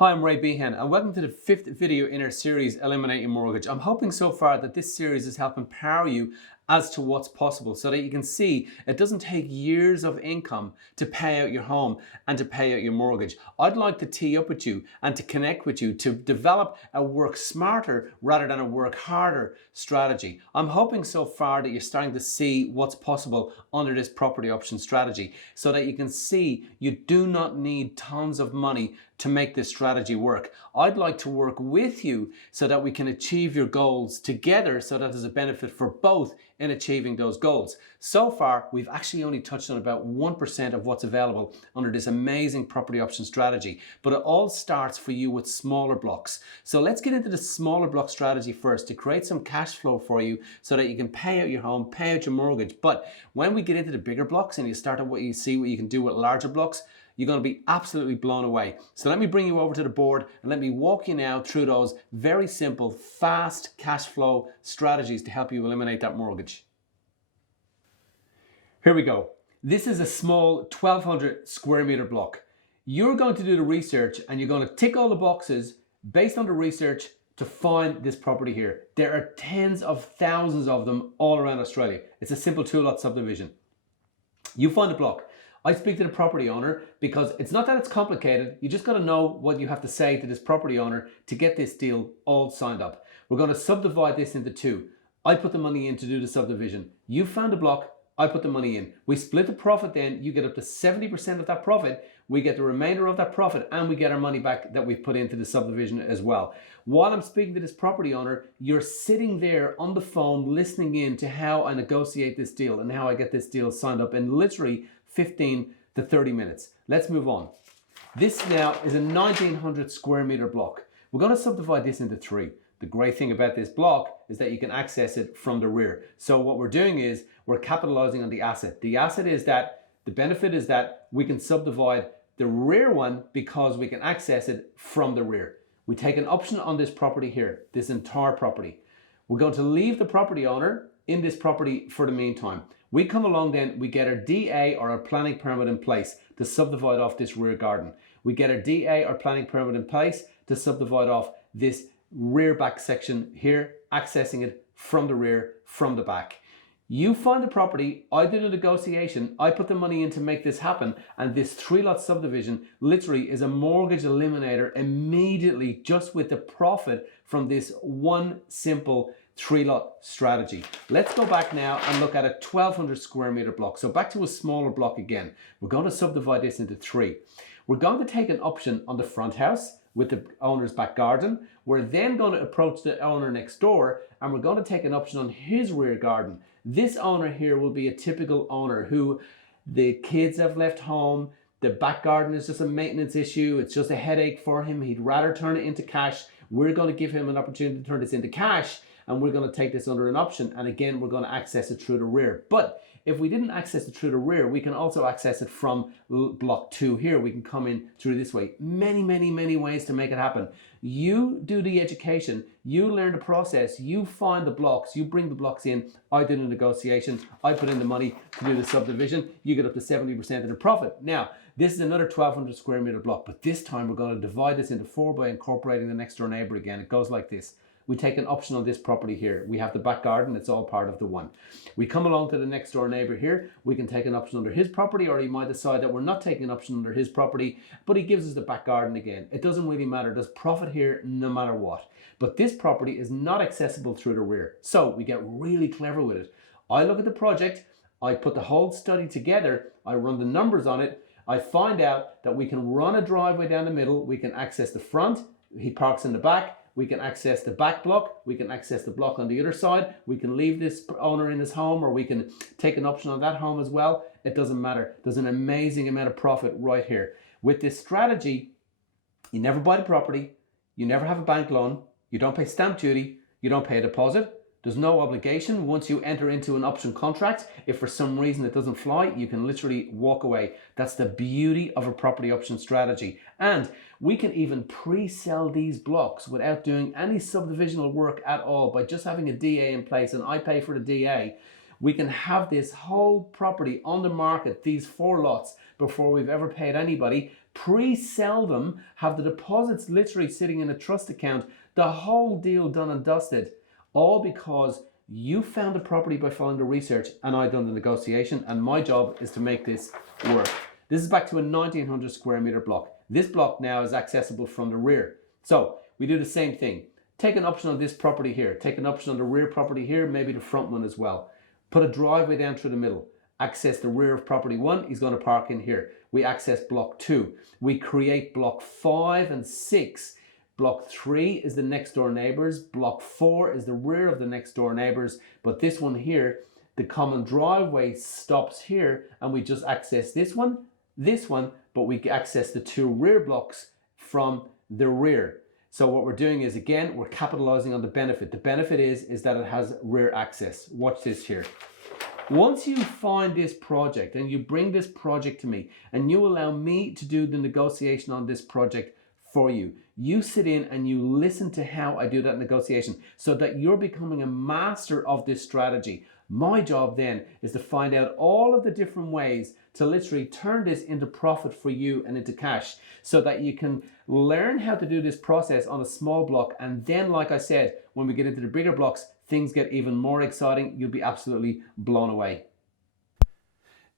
Hi, I'm Ray Behan and welcome to the fifth video in our series, Eliminate Your Mortgage. I'm hoping so far that this series is helping empower you as to what's possible so that you can see it doesn't take years of income to pay out your home and to pay out your mortgage. I'd like to tee up with you and to connect with you to develop a work smarter rather than a work harder strategy. I'm hoping so far that you're starting to see what's possible under this property option strategy so that you can see you do not need tons of money to make this strategy work. I'd like to work with you so that we can achieve your goals together so that there's a benefit for both in achieving those goals. So far, we've actually only touched on about 1% of what's available under this amazing property option strategy, but it all starts for you with smaller blocks. So let's get into the smaller block strategy first to create some cash flow for you so that you can pay out your home, pay out your mortgage. But when we get into the bigger blocks and you start at what you see what you can do with larger blocks, you're going to be absolutely blown away. So let me bring you over to the board and let me walk you now through those very simple, fast cash flow strategies to help you eliminate that mortgage. Here we go. This is a small 1200 square meter block. You're going to do the research and you're going to tick all the boxes based on the research to find this property here. There are tens of thousands of them all around Australia. It's a simple 2-lot subdivision. You find a block. I speak to the property owner because it's not that it's complicated. You just got to know what you have to say to this property owner to get this deal all signed up. We're going to subdivide this into two. I put the money in to do the subdivision. You found a block. I put the money in. We split the profit then. You get up to 70% of that profit. We get the remainder of that profit and we get our money back that we've put into the subdivision as well. While I'm speaking to this property owner, you're sitting there on the phone listening in to how I negotiate this deal and how I get this deal signed up in literally 15 to 30 minutes. Let's move on. This now is a 1900 square meter block. We're going to subdivide this into three. The great thing about this block is that you can access it from the rear. So what we're doing is we're capitalizing on the asset. The asset is that the benefit is that we can subdivide the rear one because we can access it from the rear. We take an option on this property here, this entire property. We're going to leave the property owner in this property for the meantime. We come along then, we get our DA or our planning permit in place to subdivide off this rear garden. We get our DA or planning permit in place to subdivide off this rear back section here, accessing it from the rear, from the back. You find the property, I did a negotiation, I put the money in to make this happen, and this 3-lot subdivision literally is a mortgage eliminator immediately just with the profit from this one simple 3-lot strategy. Let's go back now and look at a 1200 square meter block. So back to a smaller block again. We're going to subdivide this into three. We're going to take an option on the front house with the owner's back garden. We're then going to approach the owner next door and we're going to take an option on his rear garden. This owner here will be a typical owner who the kids have left home. The back garden is just a maintenance issue. It's just a headache for him. He'd rather turn it into cash. We're going to give him an opportunity to turn this into cash. And we're going to take this under an option. And again, we're going to access it through the rear. But if we didn't access it through the rear, we can also access it from block 2 here. We can come in through this way. Many, many, many ways to make it happen. You do the education, you learn the process, you find the blocks, you bring the blocks in. I did a negotiation, I put in the money to do the subdivision. You get up to 70% of the profit. Now, this is another 1200 square meter block, but this time we're going to divide this into 4 by incorporating the next door neighbor again. It goes like this. We take an option on this property here. We have the back garden, it's all part of the one. We come along to the next door neighbor here. We can take an option under his property, or he might decide that we're not taking an option under his property, but he gives us the back garden again. It doesn't really matter. There's profit here no matter what. But this property is not accessible through the rear. So we get really clever with it. I look at the project, I put the whole study together, I run the numbers on it, I find out that we can run a driveway down the middle, we can access the front, he parks in the back, we can access the back block, we can access the block on the other side, we can leave this owner in his home, or we can take an option on that home as well. It doesn't matter. There's an amazing amount of profit right here. With this strategy, you never buy the property, you never have a bank loan, you don't pay stamp duty, you don't pay a deposit. There's no obligation. Once you enter into an option contract, if for some reason it doesn't fly, you can literally walk away. That's the beauty of a property option strategy. And we can even pre-sell these blocks without doing any subdivisional work at all by just having a DA in place, and I pay for the DA. We can have this whole property on the market, these 4 lots, before we've ever paid anybody, pre-sell them, have the deposits literally sitting in a trust account, the whole deal done and dusted, all because you found the property by following the research and I done the negotiation, and my job is to make this work. This is back to a 1900 square meter block. This block now is accessible from the rear. So we do the same thing. Take an option on this property here, take an option on the rear property here, maybe the front one as well. Put a driveway down through the middle. Access the rear of property 1, he's going to park in here. We access block 2. We create block 5 and 6. Block 3 is the next door neighbors. Block 4 is the rear of the next door neighbors. But this one here, the common driveway stops here, and we just access this one, but we access the 2 rear blocks from the rear. So what we're doing is, again, we're capitalizing on the benefit. The benefit is that it has rear access. Watch this here. Once you find this project and you bring this project to me and you allow me to do the negotiation on this project for you, you sit in and you listen to how I do that negotiation so that you're becoming a master of this strategy. My job then is to find out all of the different ways to literally turn this into profit for you and into cash, so that you can learn how to do this process on a small block. And then, like I said, when we get into the bigger blocks, things get even more exciting. You'll be absolutely blown away.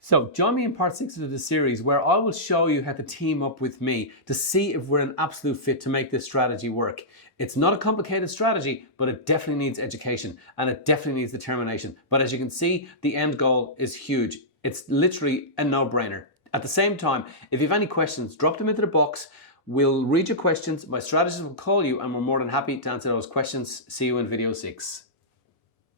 So join me in part 6 of the series, where I will show you how to team up with me to see if we're an absolute fit to make this strategy work. It's not a complicated strategy, but it definitely needs education and it definitely needs determination. But as you can see, the end goal is huge. It's literally a no-brainer. At the same time, if you have any questions, drop them into the box. We'll read your questions. My strategist will call you and we're more than happy to answer those questions. See you in video 6.